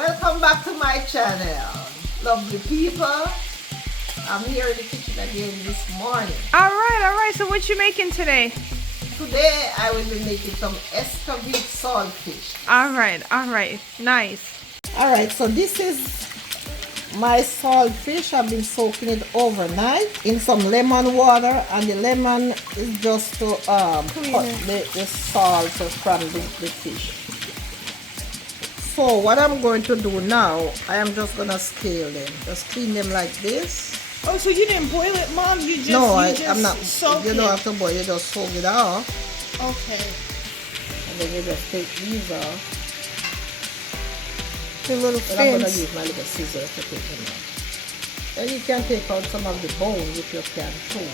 welcome back to my channel, lovely people. I'm here in the kitchen again this morning. All right. So what you making today? Today I will be making some Escovitch saltfish. All right, nice. All right, so this is my saltfish. I've been soaking it overnight in some lemon water, and the lemon is just to cut the salt from the fish. So what I'm going to do now, I am just going to scale them. Just clean them like this. Oh, so you didn't boil it, Mom? You just I'm not. soak you don't have to boil. You just soak it off. Okay. And then you just take these off. The little But I'm going to fins. use my little scissors to take them out. Then you can take out some of the bones if you can too.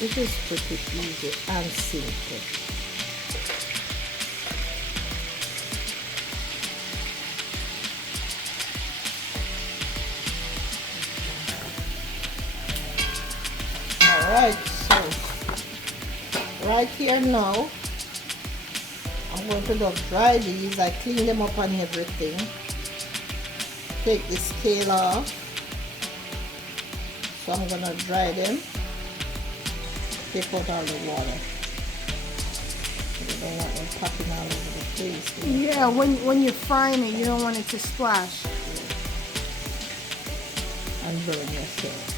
It is pretty easy and simple. Alright, so right here now, I'm going to just dry these. I clean them up and everything. Take the scale off. So I'm going to dry them. Take out all the water. You don't want them popping all over the place. Yeah, when you're frying it, you don't want it to splash. And burn yourself.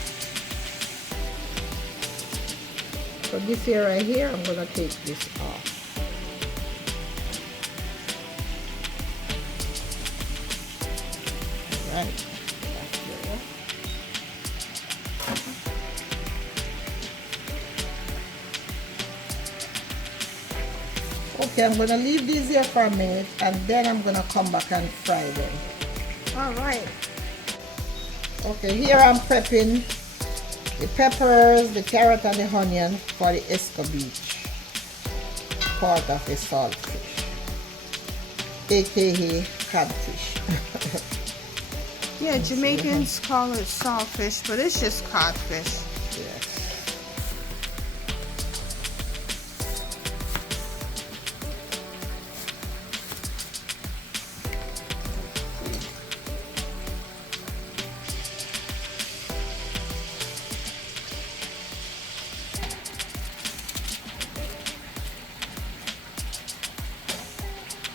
So this here right here, I'm going to take this off. Alright. That's there. Okay, I'm going to leave these here for a minute, and then I'm going to come back and fry them. All right. Okay, here I'm prepping the peppers, the carrot, and the onion for the Escovitch part of the saltfish, aka codfish. Yeah, Jamaicans call it saltfish, but it's just codfish. Yes.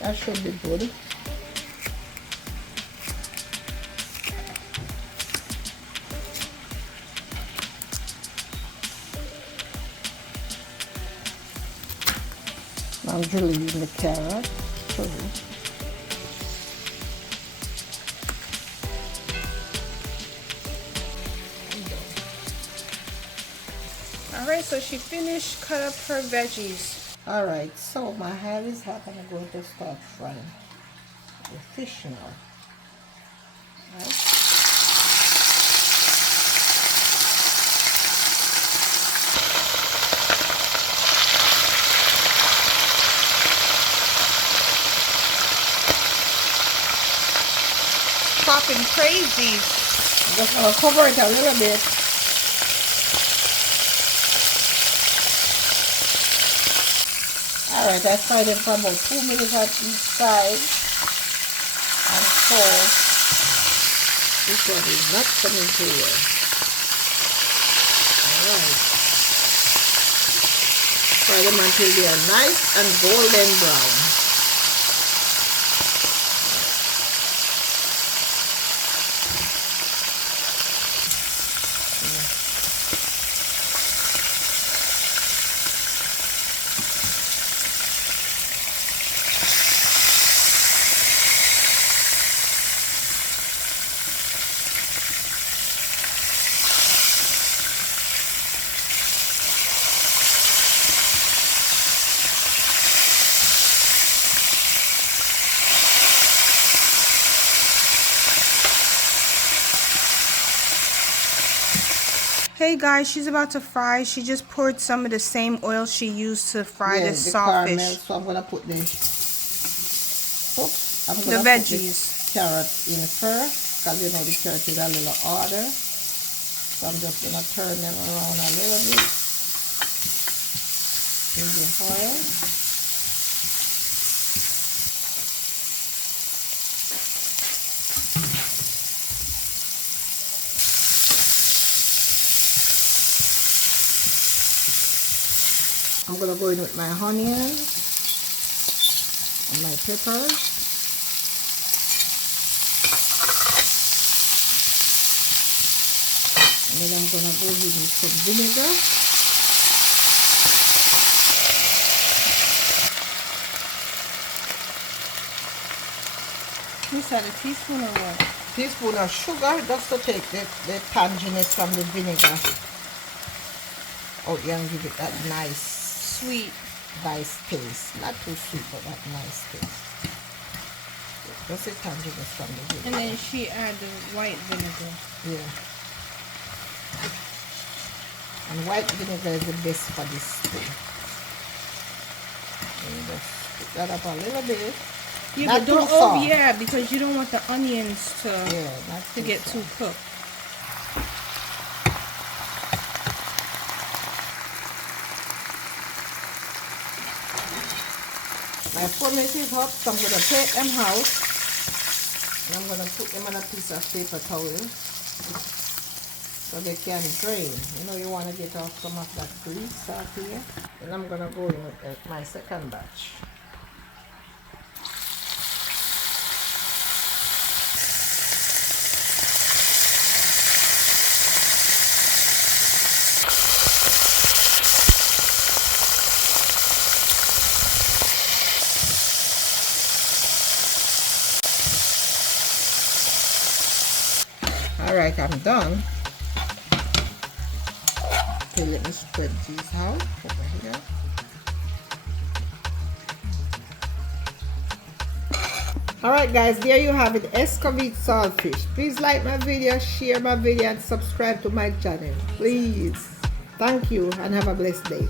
That should be good. I'm drilling the carrot. All right, so she finished cut up her veggies. Alright, so my hair is hot and I'm going to start frying the fish now. Right. Popping crazy. I'm just going to cover it a little bit. Alright, I fried them for about 2 minutes at each side. And so, this one is not coming clear. Alright. Fry them until they are nice and golden brown. Hey guys, she's about to fry. She just poured some of the same oil she used to fry the Yes, the caramel. saltfish. So I'm gonna put the veggies. Carrot in first, because you know the carrot is a little harder. So I'm just gonna turn them around a little bit. in the oil. I'm gonna go in with my onions and my peppers. And then I'm gonna go in with some vinegar. Is that a teaspoon or what? Teaspoon of sugar just to take the tanginess from the vinegar out there and give it that nice Sweet. nice taste. Not too sweet, but that nice taste. Just the tanginess from the vinegar. And then she add the white vinegar. Yeah. And white vinegar is the best for this thing. And just put that up a little bit. Yeah, Not but don't too soft. yeah, because you don't want the onions to not to get soft. too cooked. My pommes is hot, so I'm gonna take them out and I'm gonna put them on a piece of paper towel so they can drain. You know, you want to get off some of that grease out here. And I'm gonna go in with my second batch. Alright, I'm done. Okay, let me spread these out over here. Alright guys, there you have it, Escovitch saltfish. Please like my video, share my video and subscribe to my channel. Please. Thank you and have a blessed day.